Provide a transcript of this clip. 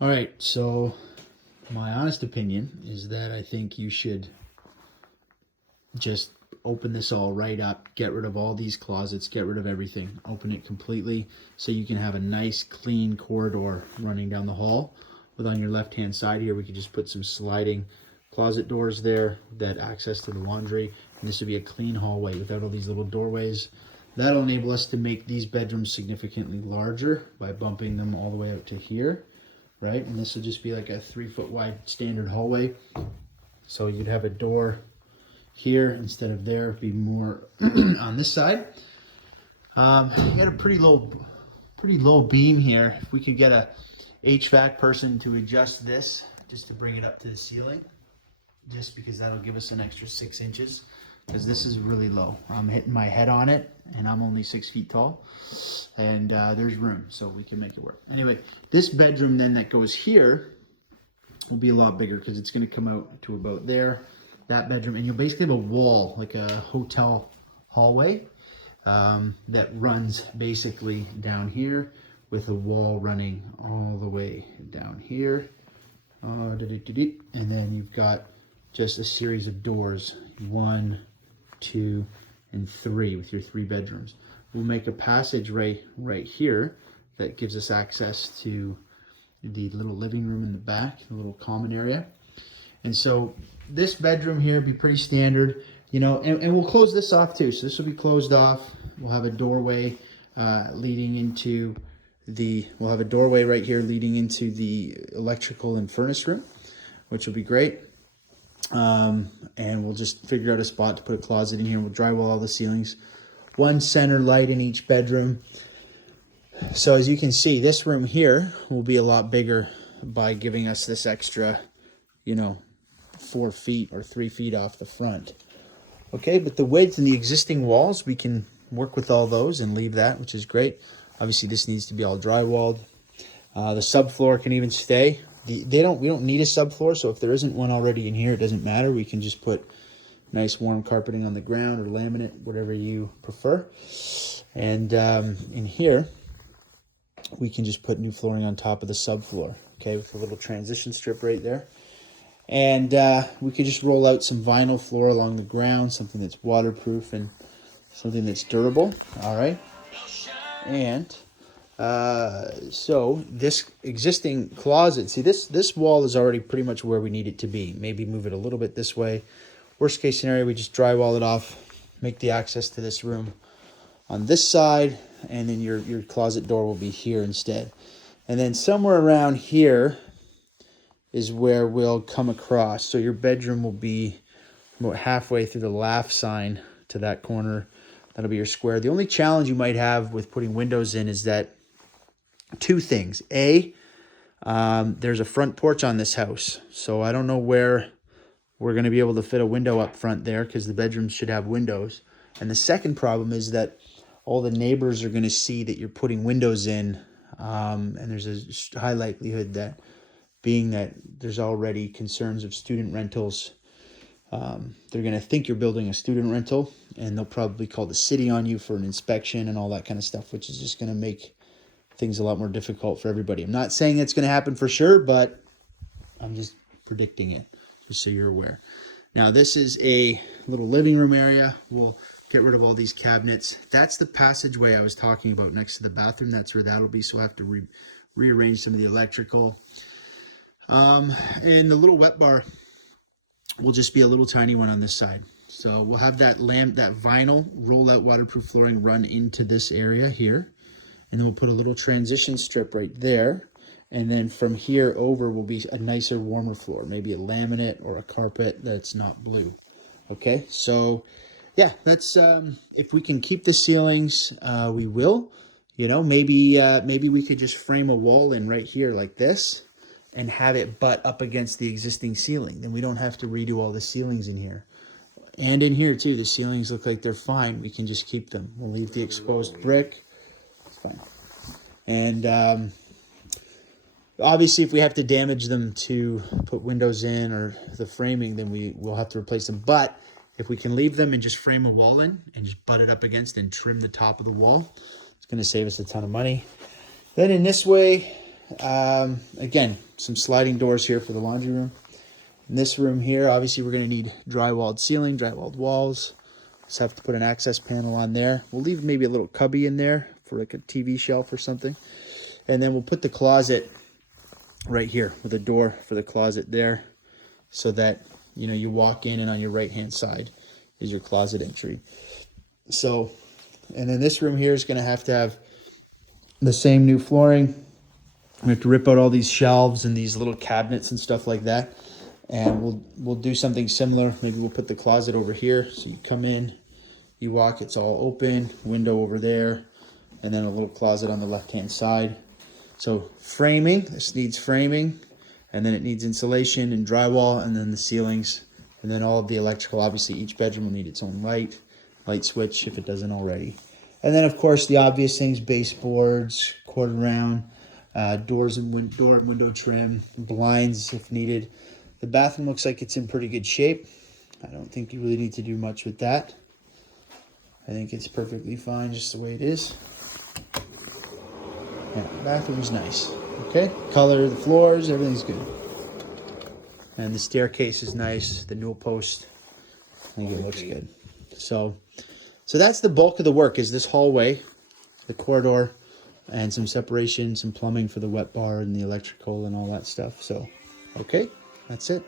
All right, so my honest opinion is that I think you should just open this all right up, get rid of all these closets, get rid of everything, open it completely so you can have a nice clean corridor running down the hall. With on your left hand side here, we could just put some sliding closet doors there that access to the laundry, and this would be a clean hallway without all these little doorways. That'll enable us to make these bedrooms significantly larger by bumping them all the way out to here, right? And this will just be like a 3-foot wide standard hallway. So you'd have a door here instead of there, be more on this side. You got a pretty low beam here. If we could get a HVAC person to adjust this just to bring it up to the ceiling, just because that'll give us an extra 6 inches, because this is really low. I'm hitting my head on it and I'm only 6 feet tall, and there's room, so we can make it work. Anyway, this bedroom then that goes here will be a lot bigger because it's going to come out to about there, that bedroom, and you'll basically have a wall, like a hotel hallway, that runs basically down here with a wall running all the way down here. And then you've got just a series of doors, 1, 2, and 3 with your 3 bedrooms. We'll make a passage right here that gives us access to the little living room in the back, a little common area. And so this bedroom here be pretty standard, you know, and we'll close this off too. So this will be closed off. We'll have a doorway leading into we'll have a doorway right here leading into the electrical and furnace room, which will be great. And we'll just figure out a spot to put a closet in here. We'll drywall all the ceilings. 1 center light in each bedroom. So as you can see, this room here will be a lot bigger by giving us this extra, you know, 4 feet or 3 feet off the front. Okay, but the width and the existing walls, we can work with all those and leave that, which is great. Obviously, this needs to be all drywalled. The subfloor can even stay. We don't need a subfloor, so if there isn't one already in here, it doesn't matter. We can just put nice warm carpeting on the ground or laminate, whatever you prefer. And in here, we can just put new flooring on top of the subfloor, okay, with a little transition strip right there. And we could just roll out some vinyl floor along the ground, something that's waterproof and something that's durable, all right? And so this existing closet, see this wall is already pretty much where we need it to be. Maybe move it a little bit this way. Worst case scenario, we just drywall it off, make the access to this room on this side, and then your closet door will be here instead. And then somewhere around here is where we'll come across. So your bedroom will be about halfway through the laugh sign to that corner. That'll be your square. The only challenge you might have with putting windows in is that 2 things. A, there's a front porch on this house. So I don't know where we're going to be able to fit a window up front there, because the bedrooms should have windows. And the second problem is that all the neighbors are going to see that you're putting windows in. And there's a high likelihood that, being that there's already concerns of student rentals, they're going to think you're building a student rental, and they'll probably call the city on you for an inspection and all that kind of stuff, which is just going to make things a lot more difficult for everybody. I'm not saying it's going to happen for sure, but I'm just predicting it, just so you're aware. Now, this is a little living room area. We'll get rid of all these cabinets. That's the passageway I was talking about next to the bathroom. That's where that'll be, so we'll have to rearrange some of the electrical. And the little wet bar will just be a little tiny one on this side. So we'll have that vinyl roll-out waterproof flooring run into this area here. And then we'll put a little transition strip right there. And then from here over will be a nicer, warmer floor. Maybe a laminate or a carpet that's not blue. Okay, so yeah, that's if we can keep the ceilings, we will. You know, maybe we could just frame a wall in right here like this and have it butt up against the existing ceiling. Then we don't have to redo all the ceilings in here. And in here too, the ceilings look like they're fine. We can just keep them. We'll leave the exposed brick. It's fine. And obviously, if we have to damage them to put windows in or the framing, then we'll have to replace them. But if we can leave them and just frame a wall in and just butt it up against and trim the top of the wall, it's going to save us a ton of money. Then in this way, Again, some sliding doors here for the laundry room. In this room here, obviously we're going to need drywalled ceiling, drywalled walls. Just have to put an access panel on there. We'll leave maybe a little cubby in there for like a TV shelf or something. And then we'll put the closet right here with a door for the closet there, so that, you know, you walk in and on your right hand side is your closet entry. So, and then this room here is going to have the same new flooring. We have to rip out all these shelves and these little cabinets and stuff like that. And we'll do something similar. Maybe we'll put the closet over here. So you come in, you walk, it's all open, window over there, and then a little closet on the left-hand side. So framing, this needs framing, and then it needs insulation and drywall, and then the ceilings, and then all of the electrical. Obviously each bedroom will need its own light switch if it doesn't already. And then of course the obvious things, baseboards, quarter round, doors and window trim, blinds if needed. The bathroom looks like it's in pretty good shape. I don't think you really need to do much with that. I think it's perfectly fine just the way it is. Yeah, the bathroom's nice. Okay, color, the floors, everything's good. And the staircase is nice. The newel post, I think it looks good. So that's the bulk of the work, is this hallway, the corridor, and some separation, some plumbing for the wet bar and the electrical and all that stuff. So, okay, that's it.